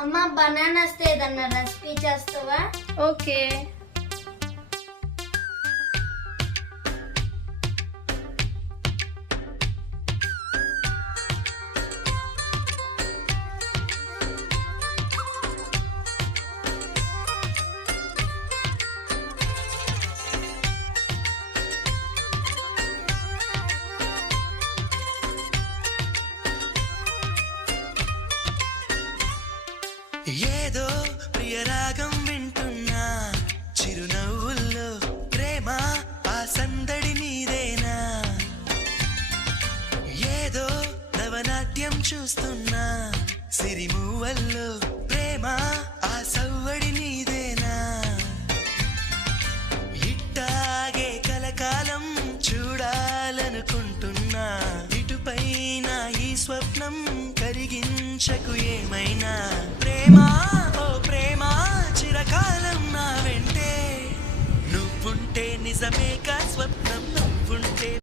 అమ్మ బనానాస్ ఏదన్నా రెసిపీ చేస్తావా? ఓకే. ఏదో ప్రియరాగం వింటున్నా చిరునవ్వుల్లో ప్రేమ ఆ సందడి నీదేనా ఏదో నవనాట్యం చూస్తున్నా సిరిమూవల్లో ప్రేమ ఆ సవ్వడి నీదేనా ఇట్టాగే కలకాలం చూడాలనుకుంటున్నా ఇటుపైన ఈ స్వప్నం కరిగించకు ఏమైనా ప్రేమా ఓ ప్రేమా చిరకాలం నా వెంటే నువ్వుంటే నిజమేగా స్వప్నం